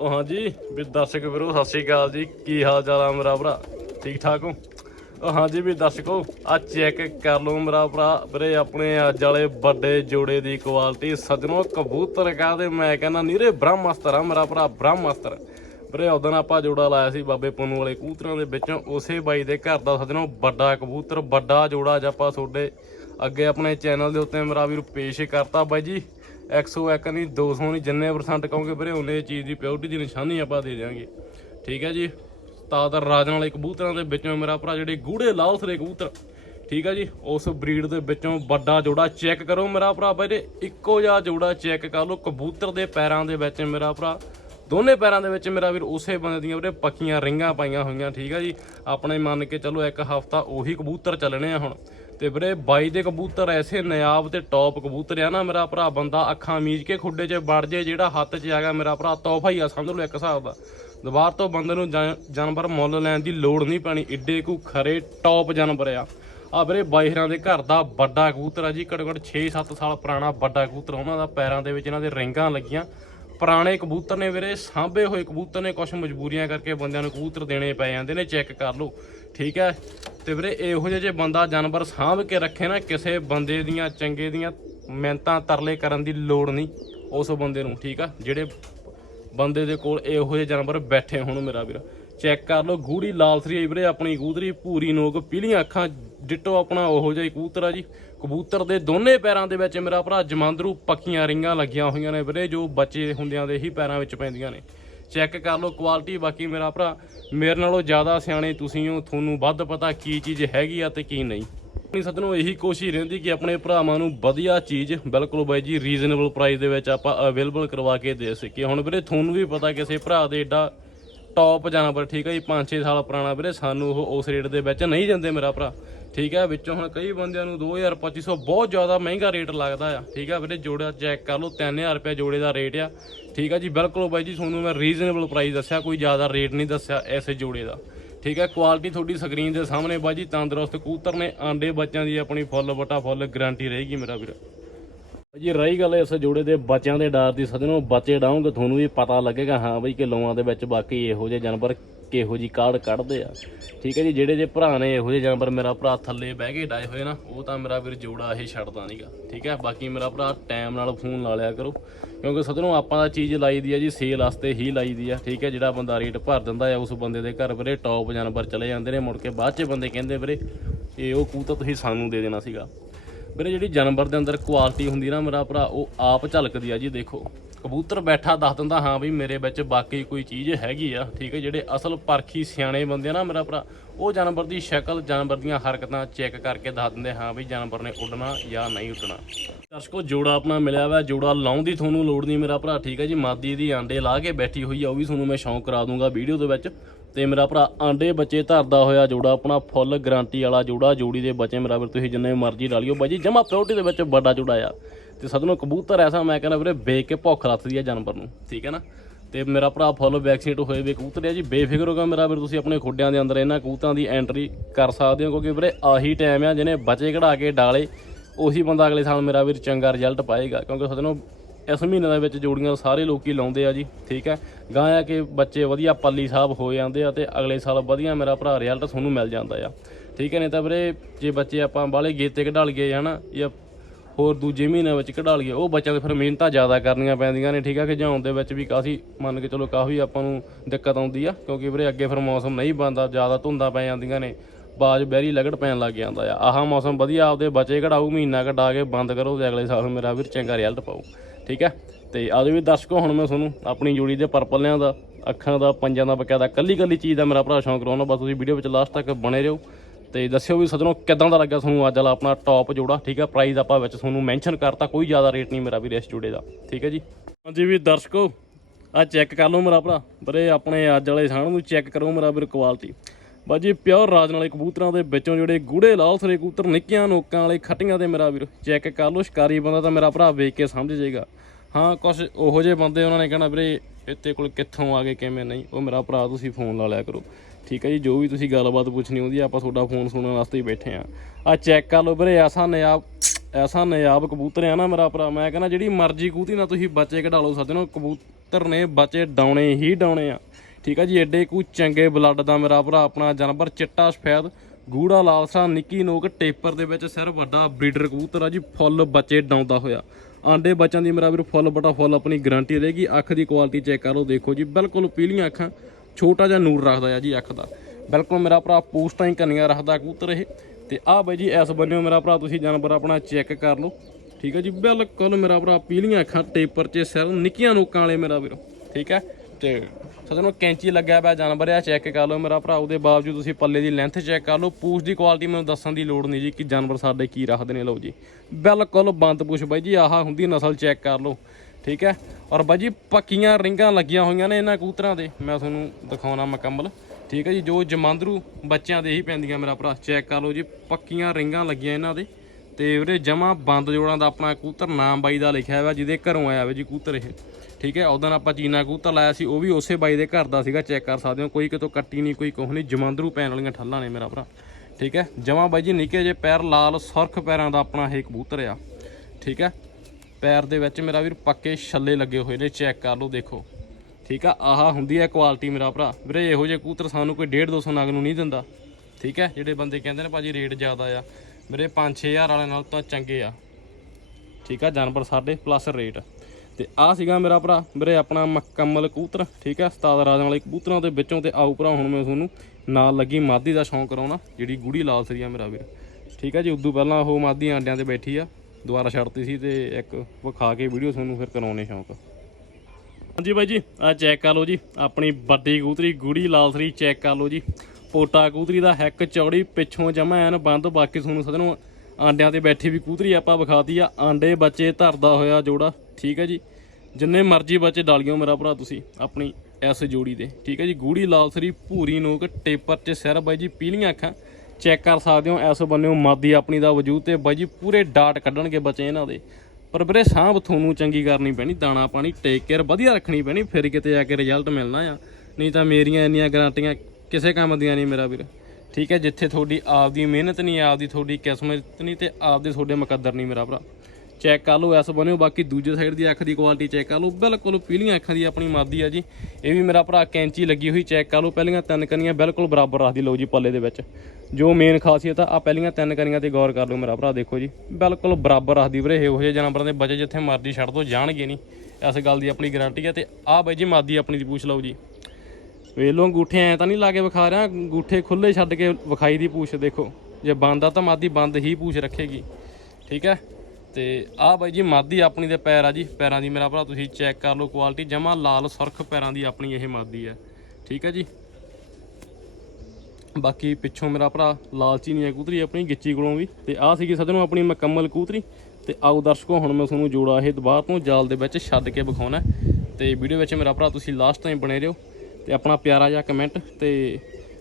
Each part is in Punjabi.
ਉਹ ਹਾਂਜੀ ਵੀ ਦਰਸ਼ਕ ਵੀਰੋ, ਸਤਿ ਸ਼੍ਰੀ ਅਕਾਲ ਜੀ। ਕੀ ਹਾਲ ਚਾਲ ਆ ਮੇਰਾ ਭਰਾ? ਠੀਕ ਠਾਕ ਹੋ? ਉਹ ਹਾਂਜੀ ਵੀ ਦਰਸ਼ਕੋ ਆ ਚੈੱਕ ਕਰ ਲਓ ਮੇਰਾ ਭਰਾ, ਵੀਰੇ ਆਪਣੇ ਅੱਜ ਵਾਲੇ ਵੱਡੇ ਜੋੜੇ ਦੀ ਕੁਆਲਿਟੀ ਸੱਜਣੋ ਕਬੂਤਰ ਕਾਹਦੇ ਮੈਂ ਕਹਿੰਦਾ ਨੀਰੇ ਬ੍ਰਹਮਸਤਰ ਆ ਮੇਰਾ ਭਰਾ, ਬ੍ਰਹਮਸਤਰ। ਵੀਰੇ ਉਦੋਂ ਆਪਾਂ ਜੋੜਾ ਲਾਇਆ ਸੀ ਬਾਬੇ ਪੁੰਨੂ ਵਾਲੇ ਕਬੂਤਰਾਂ ਦੇ ਵਿੱਚੋਂ, ਉਸੇ ਬਾਈ ਦੇ ਘਰ ਦਾ ਸੱਜਣੋ ਵੱਡਾ ਕਬੂਤਰ, ਵੱਡਾ ਜੋੜਾ ਅੱਜ ਆਪਾਂ ਤੁਹਾਡੇ ਅੱਗੇ ਆਪਣੇ ਚੈਨਲ ਦੇ ਉੱਤੇ ਮੇਰਾ ਵੀਰ ਪੇਸ਼ ਕਰਤਾ ਬਾਈ ਜੀ। 101 ਨਹੀਂ 200 ਨਹੀਂ, ਜਿੰਨੇ ਪਰਸੈਂਟ ਕਹੋਗੇ ਵੀਰੇ ਉਹਨੇ ਚੀਜ਼ ਦੀ ਪਿਓਰਟੀ ਦੀ ਨਿਸ਼ਾਨੀ ਆਪਾਂ ਦੇ ਦਿਆਂਗੇ। ਠੀਕ ਹੈ ਜੀ? ਤਾਦਰ ਰਾਜਨ ਵਾਲੇ ਕਬੂਤਰਾਂ ਦੇ ਵਿੱਚੋਂ ਮੇਰਾ ਭਰਾ, ਜਿਹੜੇ ਗੂੜੇ ਲਾਲ ਸਰੇ ਕਬੂਤਰ। ਠੀਕ ਹੈ ਜੀ? ਉਸ ਬਰੀਡ ਦੇ ਵਿੱਚੋਂ ਵੱਡਾ ਜੋੜਾ ਚੈੱਕ ਕਰੋ ਮੇਰਾ ਭਰਾ ਵੀਰੇ ਇੱਕੋ ਜਿਹਾ ਜੋੜਾ ਚੈੱਕ ਕਰ ਲਓ, ਕਬੂਤਰ ਦੇ ਪੈਰਾਂ ਦੇ ਵਿੱਚ ਮੇਰਾ ਭਰਾ। ਦੋਨੇ ਪੈਰਾਂ ਦੇ ਵਿੱਚ ਮੇਰਾ ਵੀਰ ਉਸੇ ਬੰਦੇ ਦੀਆਂ ਵੀਰੇ ਪੱਕੀਆਂ ਰਿੰਗਾਂ ਪਾਈਆਂ ਹੋਈਆਂ, ਠੀਕ ਹੈ ਜੀ? ਆਪਣੇ ਮੰਨ ਕੇ ਚੱਲੋ ਇੱਕ ਹਫਤਾ ਉਹੀ ਕਬੂਤਰ ਚੱਲਣੇ ਆ ਹੁਣ। ਤੇ ਵੀਰੇ ਬਾਈ ਦੇ ਕਬੂਤਰ ਐਸੇ ਨਿਆਬ ਤੇ ਟੌਪ ਕਬੂਤਰ ਆ ਨਾ ਮੇਰਾ ਭਰਾ, ਬੰਦਾ ਅੱਖਾਂ ਮੀਜ ਕੇ ਖੁੱਡੇ 'ਚ ਵੜ ਜੇ, ਜਿਹੜਾ ਹੱਥ 'ਚ ਆਗਾ ਮੇਰਾ ਭਰਾ, ਤੋਹਫਾ ਹੀ ਆ ਸਮਝ ਲਓ ਇੱਕ ਹਿਸਾਬ ਦਾ। ਦੁਬਾਰ ਤੋਂ ਬੰਦੇ ਨੂੰ ਜਾਨਵਰ ਮੁੱਲ ਲੈਣ ਦੀ ਲੋੜ ਨਹੀਂ ਪੈਣੀ, ਏਡੇ ਕੋ ਖਰੇ ਟੌਪ ਜਾਨਵਰ ਆ। ਆ ਵੀਰੇ ਬਾਈਹਰਾਂ ਦੇ ਘਰ ਦਾ ਵੱਡਾ ਕਬੂਤਰ ਆ ਜੀ ਘੱਟੋ ਘੱਟ 6-7 ਸਾਲ ਪੁਰਾਣਾ ਵੱਡਾ ਕਬੂਤਰ, ਉਹਨਾਂ ਦਾ ਪੈਰਾਂ ਦੇ ਵਿੱਚ ਇਹਨਾਂ ਦੇ ਰਿੰਗਾਂ ਲੱਗੀਆਂ। ਪੁਰਾਣੇ ਕਬੂਤਰ ਨੇ ਵੀਰੇ, ਸਾਂਭੇ ਹੋਏ ਕਬੂਤਰ ਨੇ ਕੁਝ ਮਜਬੂਰੀਆਂ ਕਰਕੇ ਬੰਦਿਆਂ ਨੂੰ ਕਬੂਤਰ ਦੇਣੇ ਪੈ ਜਾਂਦੇ ਨੇ, ਚੈੱਕ ਕਰ ਲਓ। ਠੀਕ ਹੈ? ਤੇ ਵੀਰੇ, ਇਹੋ ਜਿਹੇ ਜੇ ਬੰਦਾ ਜਾਨਵਰ ਸਾਂਭ ਕੇ ਰੱਖੇ ਨਾ, ਕਿਸੇ ਬੰਦੇ ਦੀਆਂ ਚੰਗੇ ਦੀਆਂ ਮਿਹਨਤਾਂ ਤਰਲੇ ਕਰਨ ਦੀ ਲੋੜ ਨਹੀਂ ਉਸ ਬੰਦੇ ਨੂੰ, ਠੀਕ ਆ? ਜਿਹੜੇ ਬੰਦੇ ਦੇ ਕੋਲ ਇਹੋ ਜਿਹੇ ਜਾਨਵਰ ਬੈਠੇ ਹੋਣ ਮੇਰਾ ਵੀਰ। ਚੈੱਕ ਕਰ ਲਓ ਗੂੜੀ ਲਾਲਸਰੀ ਵੀਰੇ, ਆਪਣੀ ਕਬੂਤਰੀ ਪੂਰੀ ਨੋਕ, ਪੀਲੀਆਂ ਅੱਖਾਂ, ਡਿੱਟੋ ਆਪਣਾ ਉਹੋ ਜਿਹਾ ਹੀ ਕਬੂਤਰ ਆ ਜੀ। ਕਬੂਤਰ ਦੇ ਦੋਨੇ ਪੈਰਾਂ ਦੇ ਵਿੱਚ ਮੇਰਾ ਭਰਾ ਜਮਾਂਦਰੂ ਪੱਕੀਆਂ ਰਿੰਗਾਂ ਲੱਗੀਆਂ ਹੋਈਆਂ ਨੇ ਵੀਰੇ, ਜੋ ਬੱਚੇ ਹੁੰਦਿਆਂ ਦੇ ਹੀ ਪੈਰਾਂ ਵਿੱਚ ਪੈਂਦੀਆਂ ਨੇ। ਚੈੱਕ ਕਰ ਲਓ ਕੁਆਲਿਟੀ ਬਾਕੀ ਮੇਰਾ ਭਰਾ, ਮੇਰੇ ਨਾਲੋਂ ਜ਼ਿਆਦਾ ਸਿਆਣੇ ਤੁਸੀਂ ਹੋ, ਤੁਹਾਨੂੰ ਵੱਧ ਪਤਾ ਕੀ ਚੀਜ਼ ਹੈਗੀ ਆ ਤੇ ਕੀ ਨਹੀਂ। ਆਪਣੀ ਸੱਜਣੋ, ਇਹੀ ਕੋਸ਼ਿਸ਼ ਰਹਿੰਦੀ ਕਿ ਆਪਣੇ ਭਰਾਵਾਂ ਨੂੰ ਵਧੀਆ ਚੀਜ਼, ਬਿਲਕੁਲ ਬਾਈ ਜੀ ਰੀਜ਼ਨੇਬਲ ਪ੍ਰਾਈਸ ਦੇ ਵਿੱਚ ਆਪਾਂ ਅਵੇਲੇਬਲ ਕਰਵਾ ਕੇ ਦੇ ਸਕੀਏ। ਹੁਣ ਵੀਰੇ, ਤੁਹਾਨੂੰ ਵੀ ਪਤਾ ਕਿਸੇ ਭਰਾ ਦੇ ਏਡਾ ਟੌਪ ਜਾਨਵਰ, ਠੀਕ ਹੈ ਜੀ 5-6 ਸਾਲ ਪੁਰਾਣਾ ਵੀਰੇ, ਸਾਨੂੰ ਉਹ ਉਸ ਰੇਟ ਦੇ ਵਿੱਚ ਨਹੀਂ ਜਾਂਦੇ ਮੇਰਾ ਭਰਾ। ਠੀਕ ਹੈ ਵਿੱਚੋਂ ਹੁਣ ਕਈ ਬੰਦਿਆਂ ਨੂੰ 2000 2500 ਬਹੁਤ ਜ਼ਿਆਦਾ ਮਹਿੰਗਾ ਰੇਟ ਲੱਗਦਾ ਆ। ਠੀਕ ਹੈ ਵੀਰੇ ਜੋੜਾ ਚੈੱਕ ਕਰ ਲਓ 3000 ਰੁਪਏ ਜੋੜੇ ਦਾ ਰੇਟ ਆ। ਠੀਕ ਹੈ ਜੀ, ਬਿਲਕੁਲ ਬਾਈ ਜੀ, ਤੁਹਾਨੂੰ ਮੈਂ ਰੀਜ਼ਨੇਬਲ ਪ੍ਰਾਈਸ ਦੱਸਿਆ, ਕੋਈ ਜ਼ਿਆਦਾ ਰੇਟ ਨਹੀਂ ਦੱਸਿਆ ਐਸੇ ਜੋੜੇ ਦਾ। ਠੀਕ ਹੈ ਕੁਆਲਿਟੀ ਤੁਹਾਡੀ ਸਕਰੀਨ ਦੇ ਸਾਹਮਣੇ ਬਾਜੀ ਤੰਦਰੁਸਤ ਕਬੂਤਰ ਨੇ, ਆਂਡੇ ਬੱਚਿਆਂ ਦੀ ਆਪਣੀ ਫੁੱਲ ਬਟਾ ਫੁੱਲ ਗਾਰੰਟੀ ਰਹੇਗੀ ਮੇਰਾ ਵੀਰ। ਜੀ, ਰਹੀ ਗੱਲ ਇਸ ਜੋੜੇ ਦੇ ਬੱਚਿਆਂ ਦੇ ਡਰ ਦੀ ਸਦਨੋਂ ਬੱਚੇ ਡਾਉਂਗੇ ਤੁਹਾਨੂੰ ਵੀ ਪਤਾ ਲੱਗੇਗਾ, ਹਾਂ ਬਈ, ਕਿ ਲੋਆਂ ਦੇ ਵਿੱਚ ਬਾਕੀ ਇਹੋ ਜਿਹੇ ਜਾਨਵਰ ਕਿਹੋ ਜੀ ਕਾਰਡ ਕੱਢਦੇ ਆ। ਠੀਕ ਹੈ ਜੀ, ਜਿਹੜੇ ਜੇ ਭਰਾ ਨੇ ਇਹੋ ਜਿਹੇ ਜਾਨਵਰ ਮੇਰਾ ਭਰਾ ਥੱਲੇ ਬਹਿ ਕੇ ਡਾਏ ਹੋਏ ਨਾ, ਉਹ ਤਾਂ ਮੇਰਾ ਵੀਰ ਜੋੜਾ ਇਹ ਛੱਡਦਾ ਨਹੀਂਗਾ ਠੀਕ ਹੈ, ਬਾਕੀ ਮੇਰਾ ਭਰਾ ਟਾਈਮ ਨਾਲ ਫੋਨ ਲਾ ਲਿਆ ਕਰੋ। ਕਿਉਂਕਿ ਸਦਨੋਂ ਆਪਾਂ ਦਾ ਚੀਜ਼ ਲਾਈ ਦੀ ਆ ਜੀ ਸੇਲ ਵਾਸਤੇ ਹੀ ਲਾਈ ਦੀ ਆ। ਠੀਕ ਹੈ, ਜਿਹੜਾ ਬੰਦਾ ਰੇਟ ਭਰ ਦਿੰਦਾ ਆ, ਉਸ ਬੰਦੇ ਦੇ ਘਰ ਵੀਰੇ ਟੌਪ ਜਾਨਵਰ ਚਲੇ ਜਾਂਦੇ ਨੇ, ਮੁੜ ਕੇ ਬਾਅਦ 'ਚ ਬੰਦੇ ਕਹਿੰਦੇ ਵੀਰੇ, ਇਹ ਉਹ ਕੂਤਾ ਤੁਸੀਂ ਸਾਨੂੰ ਦੇ ਦੇਣਾ ਸੀਗਾ। ਵੀਰੇ, ਜਿਹੜੀ ਜਾਨਵਰ ਦੇ ਅੰਦਰ ਕੁਆਲਿਟੀ ਹੁੰਦੀ ਨਾ ਮੇਰਾ ਭਰਾ, ਉਹ ਆਪ ਝਲਕਦੀ ਆ ਜੀ, ਦੇਖੋ। ਕਬੂਤਰ ਬੈਠਾ ਦੱਸ ਦਿੰਦਾ, ਹਾਂ ਵੀ ਮੇਰੇ ਵਿੱਚ ਬਾਕੀ ਕੋਈ ਚੀਜ਼ ਹੈਗੀ ਆ, ਠੀਕ ਹੈ ਜਿਹੜੇ ਅਸਲ ਪਰਖੀ ਸਿਆਣੇ ਬੰਦੇ ਆ ਨਾ ਮੇਰਾ ਭਰਾ, ਉਹ ਜਾਨਵਰ ਦੀ ਸ਼ਕਲ, ਜਾਨਵਰ ਦੀਆਂ ਹਰਕਤਾਂ ਚੈੱਕ ਕਰਕੇ ਦੱਸ ਦਿੰਦੇ, ਹਾਂ ਵੀ ਜਾਨਵਰ ਨੇ ਉੱਡਣਾ ਜਾਂ ਨਹੀਂ ਉੱਡਣਾ। ਦਰਸ਼ਕੋ, ਜੋੜਾ ਆਪਣਾ ਮਿਲਿਆ ਵਾ, ਜੋੜਾ ਲਾਉਣ ਦੀ ਤੁਹਾਨੂੰ ਲੋੜ ਨਹੀਂ ਮੇਰਾ ਭਰਾ, ਠੀਕ ਹੈ ਜੀ, ਮਾਦੀ ਦੀ ਆਂਡੇ ਲਾ ਕੇ ਬੈਠੀ ਹੋਈ ਆ, ਉਹ ਵੀ ਤੁਹਾਨੂੰ ਮੈਂ ਸ਼ੌਂਕ ਕਰਾ ਦੂੰਗਾ ਵੀਡੀਓ ਦੇ ਵਿੱਚ। ਤੇ ਮੇਰਾ ਭਰਾ, ਆਂਡੇ ਬੱਚੇ ਧਰਦਾ ਹੋਇਆ ਜੋੜਾ, ਆਪਣਾ ਫੁੱਲ ਗਾਰੰਟੀ ਵਾਲਾ ਜੋੜਾ, ਜੋੜੀ ਦੇ ਬੱਚੇ ਮੇਰਾ ਵੀਰ, ਤੁਸੀਂ ਜਿੰਨੇ ਮਰਜ਼ੀ ਲਾ ਲਿਓ ਬਾਈ ਜੀ, ਜਮਾ ਪਿਓਰਟੀ ਦੇ ਵਿੱਚ ਵੱਡਾ ਜੋੜਾ ਆ। ਤੇ ਸਦਨੋਂ ਕਬੂਤਰ ਐਸਾ, ਮੈਂ ਕਹਿੰਦਾ ਵੀਰੇ, ਵੇਖ ਕੇ ਭੁੱਖ ਲੱਥਦੀ ਆ ਜਾਨਵਰ ਨੂੰ, ਠੀਕ ਹੈ ਨਾ? ਤੇ ਮੇਰਾ ਭਰਾ ਫੁੱਲ ਵੈਕਸੀਨੇਟ ਹੋਏ ਵੇ ਕਬੂਤਰ ਆ ਜੀ, ਬੇਫਿਕਰ ਹੋ ਕੇ ਮੇਰਾ ਵੀਰ ਤੁਸੀਂ ਆਪਣੇ ਖੁੱਡਿਆਂ ਦੇ ਅੰਦਰ ਇਹਨਾਂ ਕਬੂਤਰਾਂ ਦੀ ਐਂਟਰੀ ਕਰ ਸਕਦੇ ਹੋ, ਕਿਉਂਕਿ ਵੀਰੇ ਆਹੀ ਟਾਈਮ ਆ ਜਿਹਨੇ ਬੱਚੇ ਕਢਾ ਕੇ ਡਾਲੇ, ਉਹੀ ਬੰਦਾ ਅਗਲੇ ਸਾਲ ਮੇਰਾ ਵੀਰ ਚੰਗਾ ਰਿਜ਼ਲਟ ਪਾਏਗਾ, ਕਿਉਂਕਿ ਸਦਨੋਂ ਇਸ ਮਹੀਨੇ ਦੇ ਵਿੱਚ ਜੋੜੀਆਂ ਸਾਰੇ ਲੋਕੀ ਲਾਉਂਦੇ ਆ ਜੀ, ਠੀਕ ਹੈ? ਗਾਂ ਆ ਕਿ ਬੱਚੇ ਵਧੀਆ ਪੱਲੀ ਸਾਹਿਬ ਹੋ ਜਾਂਦੇ ਆ ਤੇ ਅਗਲੇ ਸਾਲ ਵਧੀਆ ਮੇਰਾ ਭਰਾ ਰਿਜ਼ਲਟ ਤੁਹਾਨੂੰ ਮਿਲ ਜਾਂਦਾ ਆ, ਠੀਕ ਹੈ? ਨਹੀਂ ਤਾਂ ਵੀਰੇ, ਜੇ ਬੱਚੇ ਆਪਾਂ ਬਾਹਲੇ ਗੇਤੇ ਕਢਾ ਲਈਏ, ਹਨਾ? ਜਾਂ ਹੋਰ ਦੂਜੇ ਮਹੀਨੇ ਵਿੱਚ ਕਢਾ ਲਈਏ। ਉਹ ਬੱਚਿਆਂ ਦੇ ਫਿਰ ਮਿਹਨਤਾਂ ਜ਼ਿਆਦਾ ਕਰਨੀਆਂ ਪੈਂਦੀਆਂ ਨੇ, ਠੀਕ ਆ ਕਿ ਜਾਉਣ ਦੇ ਵਿੱਚ ਵੀ ਕਾਫੀ ਮੰਨ ਕੇ ਚਲੋ ਕਾਫੀ ਆਪਾਂ ਨੂੰ ਦਿੱਕਤ ਆਉਂਦੀ ਆ, ਕਿਉਂਕਿ ਵੀਰੇ ਅੱਗੇ ਫਿਰ ਮੌਸਮ ਨਹੀਂ ਬਣਦਾ, ਜ਼ਿਆਦਾ ਧੁੰਦਾਂ ਪੈ ਜਾਂਦੀਆਂ ਨੇ, ਬਾਜ ਬੈਰੀ ਲਗੜ ਪੈਣ ਲੱਗ ਜਾਂਦਾ ਆ। ਆਹ ਮੌਸਮ ਵਧੀਆ ਆਪਦੇ ਬੱਚੇ ਕਢਾਊ, ਮਹੀਨਾ ਕਢਾ ਕੇ ਬੰਦ ਕਰੋ ਤੇ ਅਗਲੇ ਸਾਲ ਮੇਰਾ ਵੀਰ ਚੰਗਾ ਰਿਜ਼ਲਟ ਪਾਊ, ਠੀਕ ਹੈ ਤੇ ਆਜੋ ਵੀ ਦਰਸ਼ਕੋ, ਹੁਣ ਮੈਂ ਤੁਹਾਨੂੰ ਆਪਣੀ ਜੋੜੀ ਦੇ ਪਰਪਲਿਆਂ ਦਾ, ਅੱਖਾਂ ਦਾ, ਪੰਜਾਂ ਦਾ ਬਕਾਇਦਾ ਕੱਲੀ ਕੱਲੀ ਚੀਜ਼ ਦਾ ਮੇਰਾ ਭਰਾ ਸ਼ੌਂਕ ਕਰਾਉਣਾ ਬਸ ਤੁਸੀਂ ਵੀਡੀਓ ਵਿੱਚ ਲਾਸਟ ਤੱਕ ਬਣੇ ਰਹੋ। ਤੇ ਦੱਸਿਓ ਵੀ ਸੱਜਣੋ, ਕਿਦਾਂ ਦਾ ਲੱਗਾ ਤੁਹਾਨੂੰ ਅੱਜ ਵਾਲਾ ਆਪਣਾ ਟੌਪ ਜੋੜਾ? ਠੀਕ ਹੈ ਪ੍ਰਾਈਸ ਆਪਾਂ ਵਿੱਚ ਤੁਹਾਨੂੰ ਮੈਂਸ਼ਨ ਕਰਤਾ, ਕੋਈ ਜ਼ਿਆਦਾ ਰੇਟ ਨਹੀਂ ਮੇਰਾ ਵੀ ਇਸ ਜੋੜੇ ਦਾ। ਠੀਕ ਹੈ ਜੀ? ਹਾਂਜੀ ਵੀ ਦਰਸ਼ਕੋ ਆ ਚੈੱਕ ਕਰ ਲਓ ਮੇਰਾ ਭਰਾ। ਵੀਰੇ, ਆਪਣੇ ਅੱਜ ਵਾਲੇ ਸਾਣ ਨੂੰ ਚੈੱਕ ਕਰੋ ਮੇਰਾ ਵੀਰ ਕੁਆਲਿਟੀ ਬਾਜੀ ਪਿਓਰ ਰਾਜ ਵਾਲੇ ਕਬੂਤਰਾਂ ਦੇ ਵਿੱਚੋਂ ਜਿਹੜੇ ਗੂੜੇ ਲਾਲ ਸਰੇ ਕਬੂਤਰ, ਨਿੱਕੀਆਂ ਨੋਕਾਂ ਵਾਲੇ ਖੱਟੀਆਂ ਦੇ ਮੇਰਾ ਵੀਰ। ਚੈੱਕ ਕਰ ਲਓ, ਸ਼ਿਕਾਰੀ ਬੰਦਾ ਤਾਂ ਮੇਰਾ ਭਰਾ ਵੇਖ ਕੇ ਸਮਝ ਜਾਏਗਾ। ਹਾਂ ਕੁਝ ਉਹੋ ਜਿਹੇ ਬੰਦੇ ਉਹਨਾਂ ਨੇ ਕਹਿਣਾ, ਵੀਰੇ, ਇੱਥੇ ਕੋਲ ਕਿੱਥੋਂ ਆ ਗਏ, ਕਿਵੇਂ ਨਹੀਂ, ਉਹ ਮੇਰਾ ਭਰਾ ਤੁਸੀਂ ਫੋਨ ਲਾ ਲਿਆ ਕਰੋ। ਠੀਕ ਹੈ ਜੀ, ਜੋ ਵੀ ਤੁਸੀਂ ਗੱਲਬਾਤ ਪੁੱਛਣੀ ਹੁੰਦੀ ਆ, ਆਪਾਂ ਤੁਹਾਡਾ ਫੋਨ ਸੁਣਨ ਵਾਸਤੇ ਹੀ ਬੈਠੇ ਆ। ਆ ਚੈੱਕ ਕਰ ਲਓ ਵੀਰੇ, ਐਸਾ ਨਿਆਬ ਐਸਾ ਨਿਆਬ ਕਬੂਤਰ ਆ ਨਾ ਮੇਰਾ ਭਰਾ, ਮੈਂ ਕਹਿੰਦਾ ਜਿਹੜੀ ਮਰਜ਼ੀ ਕਬੂਤਰੀ ਨਾਲ ਤੁਸੀਂ ਬੱਚੇ ਕਢਾ ਲਓ ਸੱਜਣੋ, ਕਬੂਤਰ ਨੇ ਬੱਚੇ ਡਾਉਣੇ ਹੀ ਡਾਉਣੇ ਆ। ਠੀਕ ਆ ਜੀ ਐਡੇ ਕੋ ਚੰਗੇ ਬਲੱਡ ਦਾ ਮੇਰਾ ਭਰਾ, ਆਪਣਾ ਜਾਨਵਰ ਚਿੱਟਾ ਸਫੈਦ, ਗੂੜਾ ਲਾਲਸਾ, ਨਿੱਕੀ ਨੋਕ ਟੇਪਰ ਦੇ ਵਿੱਚ ਸਿਰ ਵੱਡਾ ਬਰੀਡਰ ਕਬੂਤਰ ਆ ਜੀ, ਫੁੱਲ ਬੱਚੇ ਡਾਉਂਦਾ ਹੋਇਆ। ਆਂਡੇ ਬੱਚਿਆਂ ਦੀ ਮੇਰਾ ਵੀਰ ਫੁੱਲ ਬਟਾ ਫੁੱਲ ਆਪਣੀ ਗਾਰੰਟੀ ਰਹੇਗੀ, ਅੱਖ ਦੀ ਕੁਆਲਿਟੀ ਚੈੱਕ ਕਰ ਲਓ, ਦੇਖੋ ਜੀ, ਬਿਲਕੁਲ ਪੀਲੀਆਂ ਅੱਖਾਂ। ਛੋਟਾ ਜਿਹਾ ਨੂਰ ਰੱਖਦਾ ਆ ਜੀ ਅੱਖ ਦਾ। ਬਿਲਕੁਲ ਮੇਰਾ ਭਰਾ ਪੋਸਟਾਂ ਹੀ ਕੰਨੀਆਂ ਰੱਖਦਾ ਕਬੂਤਰ ਇਹ। ਤੇ ਆਹ ਬਾਈ ਜੀ, ਇਸ ਬੰਨਿਓ ਮੇਰਾ ਭਰਾ, ਤੁਸੀਂ ਜਾਨਵਰ ਆਪਣਾ ਚੈੱਕ ਕਰ ਲਓ। ਠੀਕ ਹੈ ਜੀ, ਬਿਲਕੁਲ ਮੇਰਾ ਭਰਾ ਪੀਲੀਆਂ ਅੱਖਾਂ, ਟੇਪਰ 'ਚ ਸਿਰ, ਨਿੱਕੀਆਂ ਨੋਕਾਂ ਵਾਲੇ ਮੇਰਾ ਵੀਰ। ਠੀਕ ਹੈ ਤੇ ਸਜਣੋ, ਕੈਂਚੀ ਲੱਗਿਆ ਪਿਆ ਜਾਨਵਰ ਆ ਚੈੱਕ ਕਰ ਲਓ ਮੇਰਾ ਭਰਾ। ਉਹਦੇ ਬਾਵਜੂਦ ਤੁਸੀਂ ਪੱਲੇ ਦੀ ਲੈਂਥ ਚੈੱਕ ਕਰ ਲਓ। ਪੂਛ ਦੀ ਕੁਆਲਿਟੀ ਮੈਨੂੰ ਦੱਸਣ ਦੀ ਲੋੜ ਨਹੀਂ ਜੀ ਕਿ ਜਾਨਵਰ ਸਾਡੇ ਕੀ ਰੱਖਦੇ ਨੇ, ਲਓ ਜੀ। ਬਿਲਕੁਲ ਬੰਦ ਪੂਛ ਬਾਈ ਜੀ, ਆਹ ਹੁੰਦੀ ਨਸਲ ਚੈੱਕ ਕਰ ਲਓ। ਠੀਕ ਹੈ? ਔਰ ਬਾਈ ਜੀ ਪੱਕੀਆਂ ਰਿੰਗਾਂ ਲੱਗੀਆਂ ਹੋਈਆਂ ਨੇ ਇਹਨਾਂ ਕਬੂਤਰਾਂ ਦੇ। ਮੈਂ ਤੁਹਾਨੂੰ ਦਿਖਾਉਣਾ ਮੁਕੰਮਲ। ਠੀਕ ਹੈ ਜੀ, ਜੋ ਜਮਾਂਦਰੂ ਬੱਚਿਆਂ ਦੇ ਹੀ ਪੈਂਦੀਆਂ ਮੇਰਾ ਭਰਾ। ਚੈੱਕ ਕਰ ਲਓ ਜੀ, ਪੱਕੀਆਂ ਰਿੰਗਾਂ ਲੱਗੀਆਂ ਇਹਨਾਂ ਦੇ। ਤੇ ਵੀਰੇ ਜਮਾ ਬੰਦ ਜੋੜਾਂ ਦਾ ਆਪਣਾ ਕਬੂਤਰ ਨਾਮ ਬਾਈ ਦਾ ਲਿਖਿਆ ਹੋਇਆ, ਜਿਹਦੇ ਘਰੋਂ ਆਇਆ ਵਾ ਜੀ ਕਬੂਤਰ ਇਹ। ਠੀਕ ਹੈ ਉਦੋਂ ਆਪਾਂ ਚੀਨਾ ਕਬੂਤਰ ਲਾਇਆ ਸੀ, ਉਹ ਵੀ ਉਸੇ ਬਾਈ ਦੇ ਘਰ ਦਾ ਸੀਗਾ, ਚੈੱਕ ਕਰ ਸਕਦੇ ਹੋ। ਕੋਈ ਕਿਤੋਂ ਕੱਟੀ ਨਹੀਂ, ਕੋਈ ਕੁਛ ਨਹੀਂ, ਜਮਾਂਦਰੂ ਪੈਣ ਵਾਲੀਆਂ ਠੱਲਾਂ ਨੇ ਮੇਰਾ ਭਰਾ। ਠੀਕ ਹੈ, ਜਮਾ ਬਾਈ ਜੀ ਨਿੱਕੇ ਜੇ ਪੈਰ, ਲਾਲ ਸੁਰਖ ਪੈਰਾਂ ਦਾ ਆਪਣਾ ਇਹ ਕਬੂਤਰ ਆ। ਠੀਕ ਹੈ ਪੈਰ ਦੇ ਵਿੱਚ ਮੇਰਾ ਵੀਰ ਪੱਕੇ ਛੱਲੇ ਲੱਗੇ ਹੋਏ ਨੇ ਚੈੱਕ ਕਰ ਲਓ, ਦੇਖੋ। ਠੀਕ ਆ, ਆਹ ਹੁੰਦੀ ਹੈ ਕੁਆਲਿਟੀ ਮੇਰਾ ਭਰਾ। ਵੀਰੇ, ਇਹੋ ਜਿਹੇ ਕੂਤਰ ਸਾਨੂੰ ਕੋਈ 1.5 200 ਨਗ ਨੂੰ ਨਹੀਂ ਦਿੰਦਾ। ਠੀਕ ਹੈ ਜਿਹੜੇ ਬੰਦੇ ਕਹਿੰਦੇ ਨੇ ਭਾਜੀ ਰੇਟ ਜ਼ਿਆਦਾ ਆ। ਵੀਰੇ 5-6000 ਵਾਲੇ ਨਾਲ ਤਾਂ ਚੰਗੇ ਆ। ਠੀਕ ਆ, ਜਾਨਵਰ ਸਾਡੇ ਪਲੱਸ ਰੇਟ ਤੇ ਆ ਸੀਗਾ ਮੇਰਾ ਭਰਾ, ਵੀਰੇ, ਆਪਣਾ ਮੁਕੰਮਲ ਕਬੂਤਰ। ਠੀਕ ਆ ਸਤਾਦ ਰਾਜਾਂ ਵਾਲੇ ਕਬੂਤਰਾਂ ਦੇ ਵਿੱਚੋਂ ਤੇ ਆਊ ਭਰਾ, ਹੁਣ ਮੈਂ ਤੁਹਾਨੂੰ ਨਾਲ ਲੱਗੀ ਮਾਦੀ ਦਾ ਸ਼ੌਂਕ ਕਰਾਉਣਾ, ਜਿਹੜੀ ਗੂੜੀ ਲਾਲ ਸਰੀਆ ਮੇਰਾ ਵੀਰ। ਠੀਕ ਆ ਜੀ, ਉਦੋਂ ਪਹਿਲਾਂ ਉਹ ਮਾਦੀ ਆਂਡਿਆਂ ਤੇ ਬੈਠੀ ਆ। ਦੁਬਾਰਾ ਛੱਡਤੀ ਸੀ ਤੇ ਇੱਕ ਵਿਖਾ ਕੇ ਵੀਡੀਓ ਤੁਹਾਨੂੰ ਫਿਰ ਕਰਾਉਣੇ ਸ਼ੌਂਕ। ਹਾਂਜੀ ਬਾਈ ਜੀ ਆ ਚੈੱਕ ਕਰ ਲਓ ਜੀ, ਆਪਣੀ ਵੱਡੀ ਕੂਤਰੀ ਗੂੜੀ ਲਾਲਸਰੀ ਚੈੱਕ ਕਰ ਲਓ ਜੀ। ਪੋਟਾ ਕੂਤਰੀ ਦਾ ਹੈਕ ਚੌੜੀ, ਪਿੱਛੋਂ ਜਮਾ ਐਨ ਬੰਦ, ਬਾਕੀ ਤੁਹਾਨੂੰ ਸਦਨੋਂ ਆਂਡਿਆਂ ਤੇ ਬੈਠੀ ਵੀ ਕੂਤਰੀ ਆਪਾਂ ਵਿਖਾਤੀ ਆ, ਆਂਡੇ ਬੱਚੇ ਧਰਦਾ ਹੋਇਆ ਜੋੜਾ, ਠੀਕ ਹੈ ਜੀ। ਜਿੰਨੇ ਮਰਜ਼ੀ ਬੱਚੇ ਡਾਲਿਓ ਮੇਰਾ ਭਰਾ ਤੁਸੀਂ, ਆਪਣੀ ਇਸ ਜੋੜੀ ਦੇ, ਠੀਕ ਹੈ ਜੀ। ਗੂੜੀ ਲਾਲਸਰੀ ਭੂਰੀ ਨੋਕ, ਟੇਪਰ 'ਚ ਸਿਰ, ਬਾਈ ਜੀ, ਪੀਲੀਆਂ ਅੱਖਾਂ। ਚੈੱਕ ਕਰ ਸਕਦੇ ਹੋ, ਇਸ ਬੰਨਿਓ ਮਾਦੀ ਆਪਣੀ ਦਾ ਵਜੂਦ ਤੇ ਬਾਈ ਜੀ ਪੂਰੇ ਡਾਟ ਕੱਢਣਗੇ ਬੱਚੇ ਇਹਨਾਂ ਦੇ। ਪਰ ਵੀਰੇ ਸਾਂਭ ਤੁਹਾਨੂੰ ਚੰਗੀ ਕਰਨੀ ਪੈਣੀ, ਦਾਣਾ ਪਾਣੀ ਟੇਕ ਕੇਅਰ ਵਧੀਆ ਰੱਖਣੀ ਪੈਣੀ, ਫਿਰ ਕਿਤੇ ਜਾ ਕੇ ਰਿਜ਼ਲਟ ਮਿਲਣਾ ਆ। ਨਹੀਂ ਤਾਂ ਮੇਰੀਆਂ ਇੰਨੀਆਂ ਗਾਰੰਟੀਆਂ ਕਿਸੇ ਕੰਮ ਦੀਆਂ ਨਹੀਂ ਮੇਰਾ ਵੀਰ। ਠੀਕ ਹੈ, ਜਿੱਥੇ ਤੁਹਾਡੀ ਆਪਦੀ ਮਿਹਨਤ ਨਹੀਂ, ਆਪਦੀ ਤੁਹਾਡੀ ਕਿਸਮਤ ਨਹੀਂ ਤੇ ਆਪਦੇ ਤੁਹਾਡੇ ਮੁਕੱਦਰ ਨਹੀਂ ਮੇਰਾ ਭਰਾ। ਚੈੱਕ ਕਰ ਲਓ ਐਸ ਬਣਿਓ ਬਾਕੀ ਦੂਜੇ ਸਾਈਡ ਦੀ ਅੱਖ ਦੀ ਕੁਆਲਿਟੀ ਚੈੱਕ ਕਰ ਲਓ। ਬਿਲਕੁਲ ਪੀਲੀਆਂ ਅੱਖਾਂ ਦੀ ਆਪਣੀ ਮਾਦੀ ਆ ਜੀ। ਇਹ ਵੀ ਮੇਰਾ ਭਰਾ ਕੈਂਚੀ ਲੱਗੀ ਹੋਈ ਚੈੱਕ ਕਰ ਲਓ। ਪਹਿਲੀਆਂ ਤਿੰਨ ਕਨੀਆਂ ਬਿਲਕੁਲ ਬਰਾਬਰ ਰੱਖਦੀ, ਲਓ ਜੀ, ਪੱਲੇ ਦੇ ਵਿੱਚ। ਜੋ ਮੇਨ ਖਾਸੀਅਤ ਆ ਆ ਪਹਿਲੀਆਂ ਤਿੰਨ ਕਨੀਆਂ ਤੇ ਗੌਰ ਕਰ ਲਓ ਮੇਰਾ ਭਰਾ, ਦੇਖੋ ਜੀ। ਬਿਲਕੁਲ ਬਰਾਬਰ ਰੱਖਦੀ ਵੀਰੇ, ਇਹੋ ਜਿਹੇ ਜਾਨਵਰਾਂ ਦੇ ਬੱਚੇ ਜਿੱਥੇ ਮਰਜ਼ੀ ਛੱਡ ਦੋ, ਜਾਣਗੇ ਨਹੀਂ। ਇਸ ਗੱਲ ਦੀ ਆਪਣੀ ਗਾਰੰਟੀ ਆ ਤੇ ਆਹ ਬਾਈ ਜੀ ਮਾਦੀ ਆਪਣੀ ਦੀ ਪੁੱਛ ਲਓ ਜੀ। ਵੇਖ ਲਓ ਅੰਗੂਠੇ ਐ ਤਾਂ ਨਹੀਂ ਲਾ ਕੇ ਵਿਖਾ ਰਿਹਾ, ਅੰਗੂਠੇ ਖੁੱਲੇ ਛੱਡ ਕੇ ਵਿਖਾਈ ਦੀ ਪੂਛ, ਦੇਖੋ। ਜੇ ਬੰਦ ਆ ਤਾਂ ਮਾਦੀ ਬੰਦ ਹੀ ਪੂਛ ਰੱਖੇਗੀ। ਠੀਕ ਹੈ? ਤੇ ਆਹ ਬਾਈ ਜੀ ਮਾਦੀ ਆਪਣੀ ਦੇ ਪੈਰ ਆ ਜੀ, ਪੈਰਾਂ ਦੀ ਮੇਰਾ ਭਰਾ ਤੁਸੀਂ ਚੈੱਕ ਕਰ ਲਓ ਕੁਆਲਿਟੀ ਜਮਾ ਲਾਲ ਸੁਰਖ ਪੈਰਾਂ ਦੀ ਆਪਣੀ ਇਹ ਮਾਦੀ ਹੈ। ਠੀਕ ਹੈ ਜੀ? ਬਾਕੀ ਪਿੱਛੋਂ ਮੇਰਾ ਭਰਾ ਲਾਲਚੀ ਨਹੀਂ ਹੈ ਕੂਤਰੀ, ਆਪਣੀ ਗਿੱਚੀ ਕੋਲੋਂ ਵੀ। ਤੇ ਆਹ ਸੀਗੀ ਸੱਜਣੋਂ ਆਪਣੀ ਮੁਕੰਮਲ ਕੂਤਰੀ। ਤੇ ਆਓ ਦਰਸ਼ਕੋ, ਹੁਣ ਮੈਂ ਤੁਹਾਨੂੰ ਜੋੜਾ ਇਹ ਦੁਬਾਰਾ ਤੋਂ ਜਾਲ ਦੇ ਵਿੱਚ ਛੱਡ ਕੇ ਵਿਖਾਉਣਾ ਤੇ ਵੀਡੀਓ ਵਿੱਚ ਮੇਰਾ ਭਰਾ ਤੁਸੀਂ ਲਾਸਟ ਟਾਈਮ ਬਣੇ ਰਹੋ। ਤੇ ਆਪਣਾ ਪਿਆਰਾ ਜਿਹਾ ਕਮੈਂਟ ਤੇ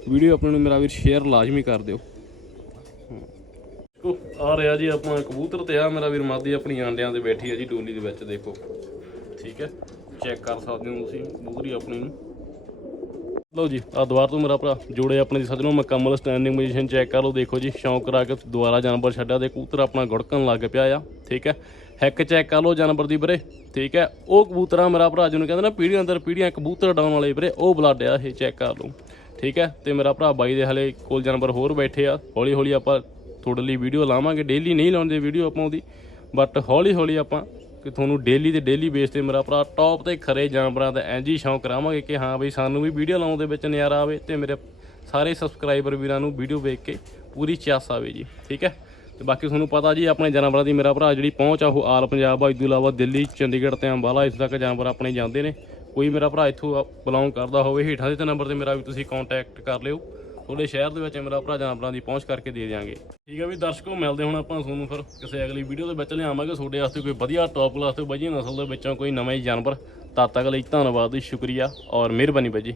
ਵੀਡੀਓ ਆਪਣੇ ਨੂੰ ਮੇਰਾ ਵੀਰ ਸ਼ੇਅਰ ਲਾਜ਼ਮੀ ਕਰ ਦਿਓ। ਆ ਰਿਹਾ ਜੀ ਆਪਣਾ ਕਬੂਤਰ ਤੇ ਆ, ਮੇਰਾ ਵੀਰ ਮਾਦੀ ਆਪਣੀ ਆਂਡਿਆਂ ਤੇ ਬੈਠੀ ਹੈ ਜੀ ਡੋਲੀ ਦੇ ਵਿੱਚ ਦੇਖੋ। ਠੀਕ ਹੈ? ਚੈੱਕ ਕਰ ਸਕਦੇ ਹੋ ਤੁਸੀਂ ਕਬੂਤਰੀ ਆਪਣੀ ਨੂੰ। ਲਓ ਜੀ ਆ ਦੁਬਾਰਾ ਤੋਂ ਮੇਰਾ ਭਰਾ ਜੋੜੇ ਆਪਣੇ ਦੀ ਸੱਜਣੋਂ ਮੁਕੰਮਲ ਸਟੈਂਡਿੰਗ ਪੋਜੀਸ਼ਨ ਚੈੱਕ ਕਰ ਲਓ, ਦੇਖੋ ਜੀ, ਸ਼ੌਂਕ ਕਰਾ ਕੇ ਦੁਬਾਰਾ ਜਾਨਵਰ ਛੱਡਿਆ ਤੇ ਕਬੂਤਰ ਆਪਣਾ ਗੁੜਕਣ ਲੱਗ ਪਿਆ ਆ, ਠੀਕ ਹੈ? ਹੈਕ ਚੈੱਕ ਕਰ ਲਓ ਜਾਨਵਰ ਦੀ ਵੀਰੇ, ਠੀਕ ਹੈ? ਉਹ ਕਬੂਤਰਾ ਮੇਰਾ ਭਰਾ, ਜਿਹਨੂੰ ਕਹਿੰਦੇ ਨਾ ਪੀੜੀਆਂ ਅੰਦਰ ਪੀੜ੍ਹੀਆਂ ਕਬੂਤਰ ਡਾਉਣ ਵਾਲੇ ਵੀਰੇ, ਉਹ ਬਲੱਡ ਆ, ਇਹ ਚੈੱਕ ਕਰ ਲਓ। ਠੀਕ ਹੈ? ਤੇ ਮੇਰਾ ਭਰਾ ਬਾਈ ਦੇ ਹਲੇ ਕੋਲ ਜਾਨਵਰ ਹੋਰ ਬੈਠੇ ਆ ਹੌਲੀ ਹੌਲੀ ਆਪਾਂ ਤੁਹਾਡੇ ਲਈ ਵੀਡੀਓ ਲਾਵਾਂਗੇ। ਡੇਲੀ ਨਹੀਂ ਲਾਉਂਦੇ ਵੀਡੀਓ ਆਪਾਂ ਉਹਦੀ। ਬਟ ਹੌਲੀ ਹੌਲੀ ਆਪਾਂ ਕਿ ਤੁਹਾਨੂੰ ਡੇਲੀ ਤੇ ਡੇਲੀ ਬੇਸ ਤੇ ਮੇਰਾ ਭਰਾ ਟੌਪ ਤੇ ਖਰੇ ਜਾਨਵਰਾਂ ਦਾ ਇੰਜ ਹੀ ਸ਼ੌਂਕ ਕਰਾਵਾਂਗੇ ਕਿ ਹਾਂ ਬਈ ਸਾਨੂੰ ਵੀ ਵੀਡੀਓ ਲਾਉਣ ਦੇ ਵਿੱਚ ਨਜ਼ਾਰਾ ਆਵੇ ਤੇ ਮੇਰੇ ਸਾਰੇ ਸਬਸਕ੍ਰਾਈਬਰ ਵੀਰਾਂ ਨੂੰ ਵੀਡੀਓ ਵੇਖ ਕੇ ਪੂਰੀ ਚਾਸ ਆਵੇ ਜੀ। ਠੀਕ ਹੈ? ਤੇ ਬਾਕੀ ਤੁਹਾਨੂੰ ਪਤਾ ਜੀ ਆਪਣੇ ਜਾਨਵਰਾਂ ਦੀ ਮੇਰਾ ਭਰਾ ਜਿਹੜੀ ਪਹੁੰਚ ਆ ਉਹ ਆਲ ਪੰਜਾਬ ਆ। ਇਸ ਤੋਂ ਇਲਾਵਾ ਦਿੱਲੀ, ਚੰਡੀਗੜ੍ਹ ਤੇ ਅੰਬਾਲਾ ਇਸ ਤੱਕ ਜਾਨਵਰ ਆਪਣੇ ਜਾਂਦੇ ਨੇ। ਕੋਈ ਮੇਰਾ ਭਰਾ ਇੱਥੋਂ ਬਿਲੋਂਗ ਕਰਦਾ ਹੋਵੇ, ਹੇਠਾਂ ਦੇ ਨੰਬਰ ਤੇ ਮੇਰਾ ਵੀ ਤੁਸੀਂ ਕੰਟੈਕਟ ਕਰ ਲਿਓ। ਤੁਹਾਡੇ ਸ਼ਹਿਰ ਦੇ ਵਿੱਚ ਮੇਰਾ ਭਰਾ ਜਾਨਵਰਾਂ ਦੀ ਪਹੁੰਚ ਕਰਕੇ ਦੇ ਦਿਆਂਗੇ। ਠੀਕ ਹੈ ਵੀ ਦਰਸ਼ਕੋ, ਮਿਲਦੇ ਹੁਣ ਆਪਾਂ ਤੁਹਾਨੂੰ ਫਿਰ ਕਿਸੇ ਅਗਲੀ ਵੀਡੀਓ ਦੇ ਵਿੱਚ ਲਿਆਵਾਂਗੇ। ਤੁਹਾਡੇ ਵਾਸਤੇ ਕੋਈ ਵਧੀਆ ਟੌਪ ਕਲਾਸ ਤੇ ਵਧੀਆ ਨਸਲ ਦੇ ਵਿੱਚੋਂ ਕੋਈ ਨਵਾਂ ਹੀ ਜਾਨਵਰ। ਤਦ ਤੱਕ ਲਈ ਧੰਨਵਾਦ ਸ਼ੁਕਰੀਆ ਔਰ ਮਿਹਰਬਾਨੀ ਬਾਈ ਜੀ।